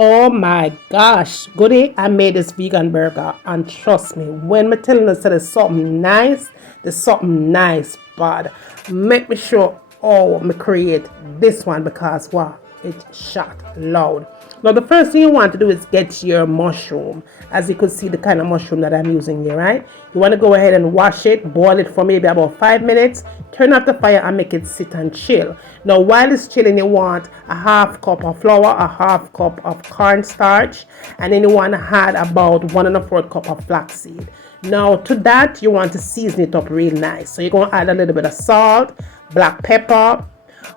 Oh my gosh, goody, I made this vegan burger and trust me, when me telling you that there's something nice, but make me sure me create this one because wow, it shot loud. Now the first thing you want to do is get your mushroom. As you could see the kind of mushroom that I'm using here, right? You want to go ahead and wash it, boil it for maybe about 5 minutes, turn off the fire and make it sit and chill. Now while it's chilling, you want a half cup of flour, a half cup of cornstarch, and then you want to add about 1 1/4 cup of flaxseed. Now to that you want to season it up real nice. So you're going to add a little bit of salt, black pepper,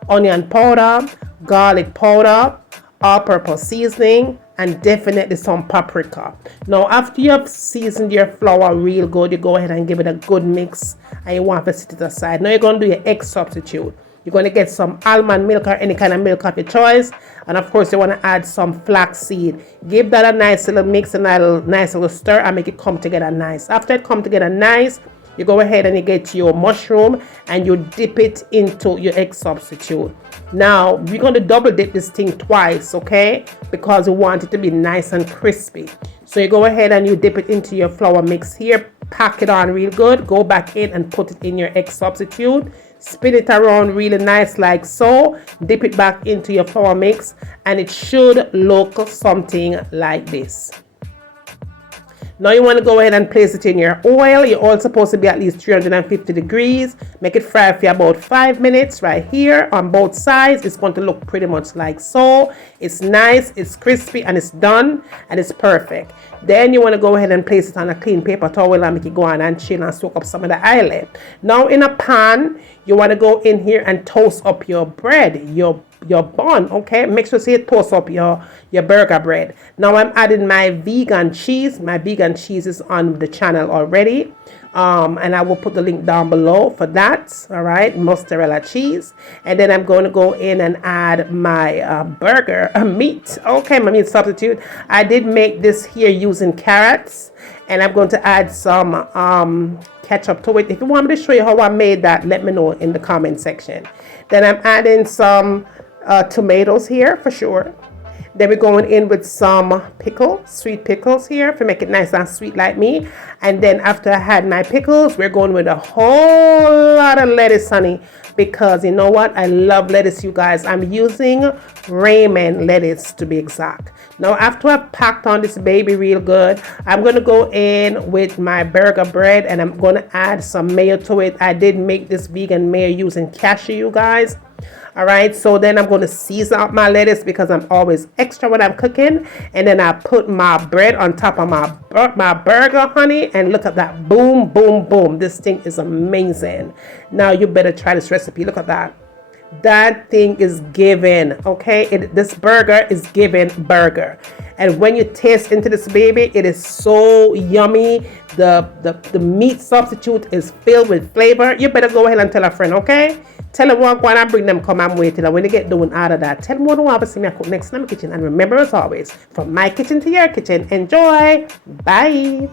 onion powder, garlic powder, all-purpose seasoning, and definitely some paprika. Now after you have seasoned your flour real good, you go ahead and give it a good mix and you want to set it aside. Now you're going to do your egg substitute. You're going to get some almond milk or any kind of milk of your choice, and of course you want to add some flaxseed. Give that a nice little mix and a nice little stir and make it come together nice. After it come together nice, you go ahead and you get your mushroom and you dip it into your egg substitute. Now we're going to double dip this thing twice, okay, because we want it to be nice and crispy. So you go ahead and you dip it into your flour mix here, pack it on real good, go back in and put it in your egg substitute, spin it around really nice like so, dip it back into your flour mix, and it should look something like this. Now you want to go ahead and place it in your oil. Your oil is supposed to be at least 350 degrees. Make it fry for about 5 minutes right here on both sides. It's going to look pretty much like so. It's nice, it's crispy, and it's done, and it's perfect. Then you want to go ahead and place it on a clean paper towel and make it go on and chill and soak up some of the oil. Now in a pan, you want to go in here and toast up your bread, your bun, okay? Make sure you toast up your burger bread. Now I'm adding my vegan cheese. My vegan cheese is on the channel already, and I will put the link down below for that. All right, mozzarella cheese, and then I'm going to go in and add my burger meat. Okay, my meat substitute. I did make this here using carrots, and I'm going to add some ketchup to it. If you want me to show you how I made that, let me know in the comment section. Then I'm adding some tomatoes here for sure. Then we're going in with some pickles, sweet pickles here to make it nice and sweet like me. And then after I had my pickles, we're going with a whole lot of lettuce, honey, because you know what? I love lettuce, you guys. I'm using Raymond lettuce to be exact. Now after I've packed on this baby real good, I'm going to go in with my burger bread and I'm going to add some mayo to it. I did make this vegan mayo using cashew, you guys. All right, so then I'm going to season up my lettuce because I'm always extra when I'm cooking, and then I put my bread on top of my burger, honey, and look at that, boom, boom, boom. This thing is amazing. Now you better try this recipe. Look at that. That thing is given, okay? This burger is given burger, and when you taste into this baby, it is so yummy. The meat substitute is filled with flavor. You better go ahead and tell a friend, okay? Tell them what going and bring them come and wait till when they get done out of that. Tell them what you want to see me cook next in my kitchen, and remember as always, from my kitchen to your kitchen. Enjoy. Bye.